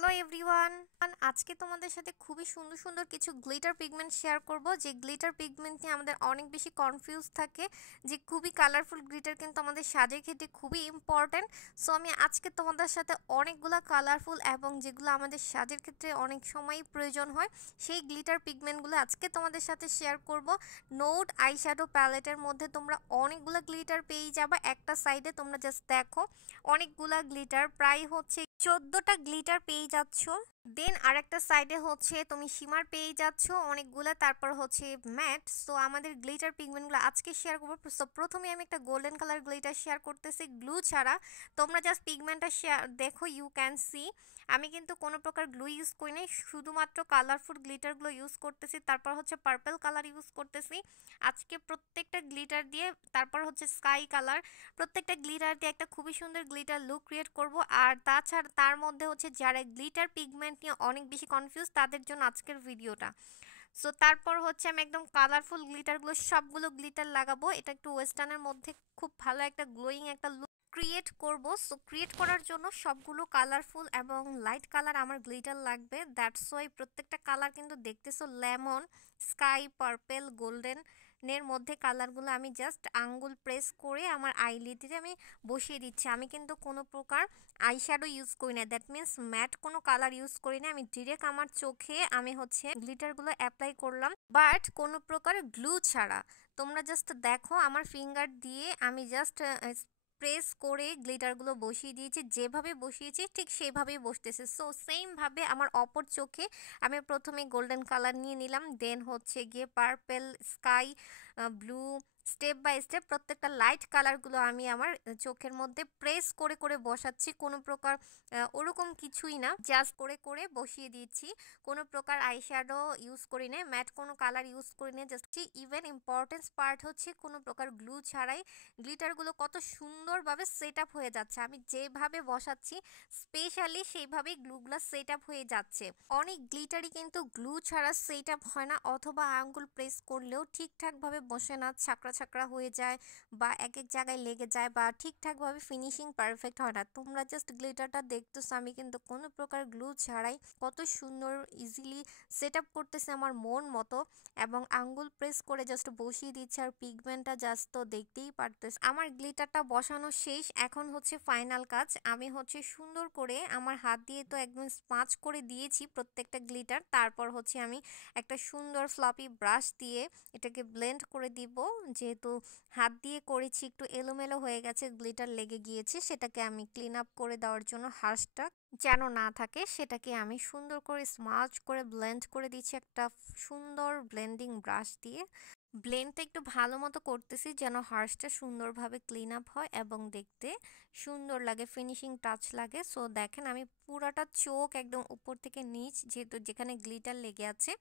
Hello everyone, আজকে তোমাদের সাথে খুবই সুন্দর সুন্দর কিছু গ্লিটার পিগমেন্ট শেয়ার করব। যে গ্লিটার পিগমেন্ট নিয়ে আমাদের অনেক বেশি কনফিউজ থাকে, যে খুবই কালারফুল গ্লিটার কিন্তু আমাদের সাজের ক্ষেত্রে খুবই ইম্পর্ট্যান্ট। সো আমি আজকে তোমাদের সাথে অনেকগুলো কালারফুল এবং যেগুলো আমাদের সাজের ক্ষেত্রে অনেক সময়ই প্রয়োজন হয় সেই গ্লিটার পিগমেন্টগুলো আজকে তোমাদের সাথে শেয়ার করব। নোট আইশ্যাডো প্যালেটের মধ্যে তোমরা অনেকগুলো গ্লিটার পেয়ে যাবে। একটা সাইডে তোমরা জাস্ট দেখো অনেকগুলা গ্লিটার, প্রায় হচ্ছে 14টা গ্লিটার পেয়ে যাচ্ছ। দেন আরেকটা সাইডে হচ্ছে তুমি শিমার পেয়ে যাচ্ছ অনেকগুলা, তারপর হচ্ছে ম্যাট। সো আমাদের গ্লিটার পিগমেন্টগুলো আজকে শেয়ার করবো। সো প্রথমে আমি একটা গোল্ডেন কালার গ্লিটার শেয়ার করতেছি গ্লু ছাড়া। তোমরা জাস্ট পিগমেন্টটা শেয়ার দেখো, ইউ ক্যান সি আমি কিন্তু কোনো প্রকার গ্লু ইউজ করি নাই, শুধুমাত্র কালারফুল গ্লিটারগুলো ইউজ করতেছি। তারপর হচ্ছে পার্পল কালার ইউজ করতেছি আজকে প্রত্যেকটা গ্লিটার দিয়ে। তারপর হচ্ছে স্কাই কালার, প্রত্যেকটা গ্লিটার দিয়ে একটা খুবই সুন্দর গ্লিটার লুক ক্রিয়েট করব। আর তাছাড়া তার মধ্যে হচ্ছে যারা গ্লিটার পিগমেন্ট নিয়ে অনেক বেশি কনফিউজ তাদের জন্য আজকের ভিডিওটা। সো তারপর হচ্ছে আমি একদম কালারফুল গ্লিটারগুলো সবগুলো গ্লিটার লাগাবো। এটা একটু ওয়েস্টার্নের মধ্যে খুব ভালো একটা গ্লোয়িং একটা লুক ক্রিয়েট করব। সো ক্রিয়েট করার জন্য সবগুলো কালারফুল এবং লাইট কালার আমার গ্লিটার লাগবে। দ্যাটস ওয়াই প্রত্যেকটা কালার কিন্তু দেখতেছো লেমন, স্কাই, পার্পেল, গোল্ডেন এর মধ্যে কালারগুলো আমি জাস্ট আঙ্গুল প্রেস করে আমার আইলিডে আমি বসিয়ে দিচ্ছি। আমি কিন্তু কোনো প্রকার আইশ্যাডো ইউজ করি না, দ্যাট মিন্স ম্যাট কোনো কালার ইউজ করি না। আমি ডিরেক্ট আমার চোখে আমি হচ্ছে গ্লিটারগুলো অ্যাপ্লাই করলাম, বাট কোনো প্রকার গ্লু ছাড়া। তোমরা জাস্ট দেখো আমার ফিঙ্গার দিয়ে আমি জাস্ট প্রেস করে গ্লিটারগুলো বসিয়ে দিয়েছি, যেভাবে বসিয়েছি ঠিক সেভাবেই বসতেছে। সো সেমভাবে আমার অপর চোখে আমি প্রথমে গোল্ডেন কালার নিয়ে নিলাম, দেন হচ্ছে গিয়ে purple, sky, blue, step by step প্রত্যেকটা লাইট কালারগুলো আমি আমার চোখের মধ্যে প্রেস করে করে বসাচ্ছি। কোনো প্রকার ওরকম কিছুই না, জাস্ট করে করে বসিয়ে দিচ্ছি। কোনো প্রকার আইশ্যাডো ইউজ করি না, ম্যাট কোনো কালার ইউজ করি না। জাস্ট ইভেন ইম্পর্টেন্স পার্ট হচ্ছে কোনো প্রকার গ্লু ছাড়াই গ্লিটারগুলো কত সুন্দরভাবে সেট আপ হয়ে যাচ্ছে। আমি যেভাবে বসাচ্ছি স্পেশালি সেইভাবেই গ্লুগুলো সেট আপ হয়ে যাচ্ছে। অনেক গ্লিটারই কিন্তু গ্লু ছাড়া সেট আপ হয় না, অথবা আঙ্গুল প্রেস করলেও ঠিকঠাকভাবে বসে না, ছাকড়া ছাকড়া হয়ে যায় বা এক এক জায়গায় লেগে যায় বা ঠিকঠাকভাবে ফিনিশিং পারফেক্ট হয় না। তোমরা জাস্ট গ্লিটারটা দেখতেছো আমি কিন্তু কোনো প্রকার গ্লু ছাড়াই কত সুন্দর ইজিলি সেট আপ করতেছে আমার মন মতো, এবং আঙ্গুল প্রেস করে জাস্ট বসিয়ে দিচ্ছে। আর পিগমেন্টটা জাস্ট তো দেখতেই পারতেছে। আমার গ্লিটারটা বসানো শেষ, এখন হচ্ছে ফাইনাল কাজ। আমি হচ্ছে সুন্দর করে আমার হাত দিয়ে তো একদম স্পাঁচ করে দিয়েছি প্রত্যেকটা গ্লিটার। তারপর হচ্ছে আমি একটা সুন্দর ফ্লপি ব্রাশ দিয়ে এটাকে ব্লেন্ড করে দিব। যেহেতু হাত দিয়ে করেছি একটু এলোমেলো হয়ে গেছে, গ্লিটার লেগে গিয়েছে, সেটাকে আমি ক্লিন আপ করে দেওয়ার জন্য হার্শটা যেন না থাকে সেটাকে আমি সুন্দর করে স্মাচ করে ব্লেন্ড করে দিচ্ছি একটা সুন্দর ব্লেন্ডিং ব্রাশ দিয়ে। ব্লেন্ডটা একটু ভালো মতো করতেছি যেন হার্সটা সুন্দরভাবে ক্লিন আপ হয় এবং দেখতে সুন্দর লাগে, ফিনিশিং টাচ লাগে। সো দেখেন আমি পুরাটা চোখ একদম উপর থেকে নিচ, যেহেতু যেখানে গ্লিটার লেগে আছে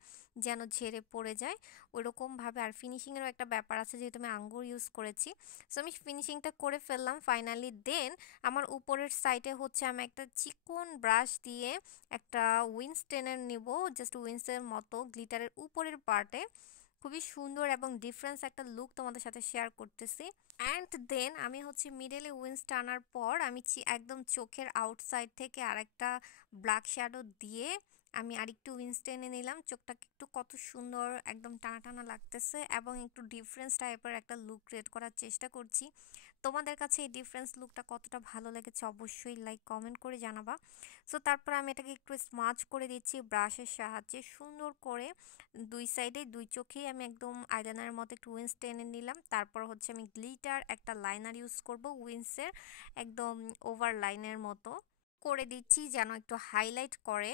যেন ঝেড়ে পড়ে যায় ওইরকমভাবে। আর ফিনিশিংয়েরও একটা ব্যাপার আছে, যেহেতু আমি আঙ্গুর ইউজ করেছি। সো আমি ফিনিশিংটা করে ফেললাম ফাইনালি। দেন আমার উপরের সাইডে হচ্ছে আমি একটা চিকন ব্রাশ দিয়ে একটা উইন্সটেনের নিব, জাস্ট উইন্সের মতো গ্লিটারের উপরের পার্টে খুবই সুন্দর এবং ডিফারেন্স একটা লুক তোমাদের সাথে শেয়ার করতেছি। অ্যান্ড দেন আমি হচ্ছে মিডলে উইন্স টানার পর আমি একদম চোখের আউটসাইড থেকে আরেকটা ব্ল্যাক শ্যাডো দিয়ে আমি আরেকটু উইন্স টেনে নিলাম। চোখটাকে একটু কত সুন্দর একদম টানা টানা লাগতেছে এবং একটু ডিফারেন্স টাইপের একটা লুক ক্রিয়েট করার চেষ্টা করছি। তোমাদের কাছে এই ডিফারেন্স লুকটা কতটা ভালো লেগেছে অবশ্যই লাইক কমেন্ট করে জানাবা। সো তারপর আমি এটাকে একটু স্মাচ করে দিচ্ছি ব্রাশের সাহায্যে সুন্দর করে দুই সাইডে দুই চোখেই আমি একদম আইলাইনারের মতো একটু উইন্স টেনে নিলাম। তারপর হচ্ছে আমি গ্লিটার একটা লাইনার ইউজ করব উইন্সের একদম ওভার লাইনের মতো করে দিচ্ছি যেন একটু হাইলাইট করে,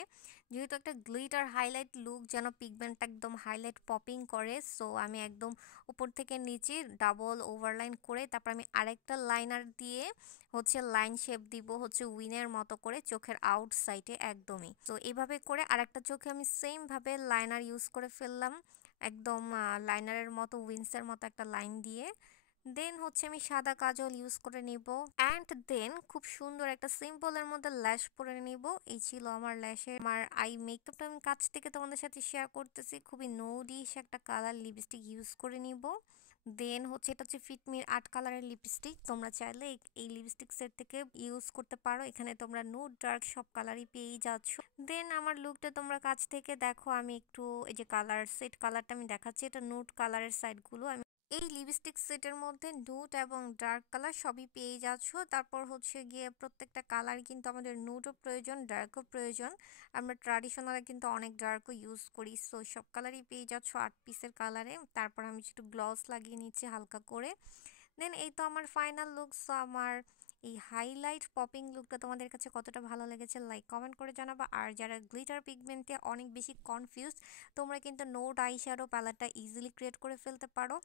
যেহেতু একটা গ্লিটার হাইলাইট লুক যেন পিগমেন্টটা একদম হাইলাইট পপিং করে। সো আমি একদম উপর থেকে নিচে ডাবল ওভারলাইন করে তারপর আমি আরেকটা লাইনার দিয়ে হচ্ছে লাইন শেপ দিব হচ্ছে উইনের মতো করে চোখের আউট সাইডে একদমই। তো এইভাবে করে আরেকটা চোখে আমি সেমভাবে লাইনার ইউজ করে ফেললাম একদম লাইনারের মতো উইন্সের মতো একটা লাইন দিয়ে। দেন হচ্ছে আমি সাদা কাজল ইউজ করে নিব অ্যান্ড দেন খুব সুন্দর একটা সিম্পলের মধ্যে ল্যাশ পরে নিব। এই ছিল আমার ল্যাশের আমার আই মেকআপটা আমি কাছ থেকে তোমাদের সাথে শেয়ার করতেছি। খুবই নোডিশ একটা কালার লিপস্টিক ইউজ করে নিব। দেন হচ্ছে এটা হচ্ছে ফিটমির ৮ কালারের লিপস্টিক। তোমরা চাইলে এই লিপস্টিক সেট থেকে ইউজ করতে পারো। এখানে তোমরা নুড ডার্ক সব কালারই পেয়েই যাচ্ছ। দেন আমার লুকটা তোমরা কাছ থেকে দেখো। আমি একটু এই যে কালার সেট কালারটা আমি দেখাচ্ছি, এটা নুড কালারের সাইডগুলো। আমি এই লিপস্টিক সেটের মধ্যে নুড এবং ডার্ক কালার সবই পেয়ে যাচ্ছ। তারপর হচ্ছে গিয়ে প্রত্যেকটা কালার কিন্তু আমাদের নুডও প্রয়োজন, ডার্কও প্রয়োজন। আমরা ট্র্যাডিশনালে কিন্তু অনেক ডার্কও ইউজ করি। সো সব কালারই পেয়ে যাচ্ছ ৮ পিসের কালারে। তারপর আমি একটু গ্লস লাগিয়ে নিচ্ছি হালকা করে। দেন এই তো আমার ফাইনাল লুক। সো আমার এই হাইলাইট পপিং লুকটা তোমাদের কাছে কতটা ভালো লেগেছে লাইক কমেন্ট করে জানাবা। আর যারা গ্লিটার পিগমেন্টে অনেক বেশি কনফিউজ, তোমরা কিন্তু নোড আই শ্যাডো প্যালেটটা ইজিলি ক্রিয়েট করে ফেলতে পারো,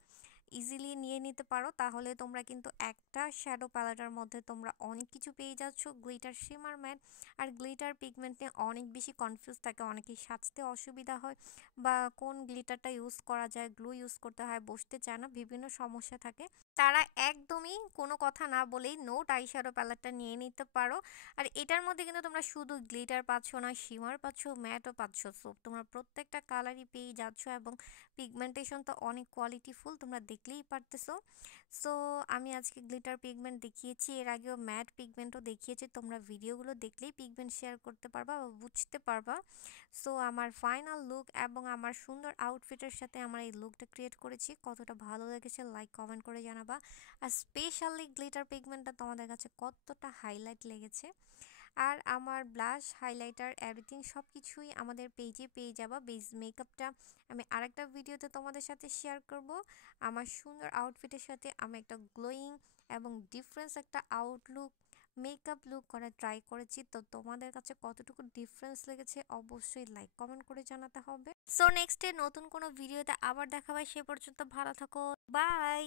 ইজিলি নিয়ে নিতে পারো। তাহলে তোমরা কিন্তু একটা শ্যাডো প্যালেটের মধ্যে তোমরা অনেক কিছু পেয়ে যাচ্ছ, গ্লিটার শিমার ম্যাট। আর গ্লিটার পিগমেন্ট নিয়ে অনেক বেশি কনফিউজ থাকে, অনেকেই সাজতে অসুবিধা হয় বা কোন গ্লিটারটা ইউজ করা যায়, গ্লু ইউজ করতে হয়, বসতে চায় না, বিভিন্ন সমস্যা থাকে। তারা একদমই কোনো কথা না বলেই নোট আই শ্যাডো প্যালেটটা নিয়ে নিতে পারো। আর এটার মধ্যে কিন্তু তোমরা শুধু গ্লিটার পাচ্ছ না, শিমার পাচ্ছ, ম্যাটও পাচ্ছ। সো তোমরা প্রত্যেকটা কালারই পেয়ে যাচ্ছ এবং পিগমেন্টেশন তো অনেক কোয়ালিটিফুল, তোমরা দেখলেই পারতেছো। সো আমি আজকে গ্লিটার পিগমেন্ট দেখিয়েছি, এর আগেও ম্যাট পিগমেন্টও দেখিয়েছি। তোমরা ভিডিওগুলো দেখলেই পিগমেন্ট শেয়ার করতে পারবা বা বুঝতে পারবা। সো আমার ফাইনাল লুক এবং আমার সুন্দর আউটফিটের সাথে আমার এই লুকটা ক্রিয়েট করেছি, কতটা ভালো লেগেছে লাইক কমেন্ট করে জানাবা। আর স্পেশালি গ্লিটার পিগমেন্টটা তোমাদের কাছে কতটা হাইলাইট লেগেছে। আর আমার ব্লাশ, হাইলাইটার, এভরিথিং সব কিছুই আমাদের পেজে পেয়ে যাবা। বেস মেকআপটা আমি আরেকটা ভিডিওতে তোমাদের সাথে শেয়ার করব। আমার সুন্দর আউটফিটের সাথে আমি একটা গ্লোয়িং এবং ডিফারেন্স একটা আউটলুক মেকআপ লুক করা ট্রাই করেছি। তো তোমাদের কাছে কতটুকু ডিফারেন্স লেগেছে অবশ্যই লাইক কমেন্ট করে জানাতে হবে। সো নেক্সট ডে নতুন কোনো ভিডিওতে আবার দেখা হয়, সে পর্যন্ত ভালো থাকো, বাই।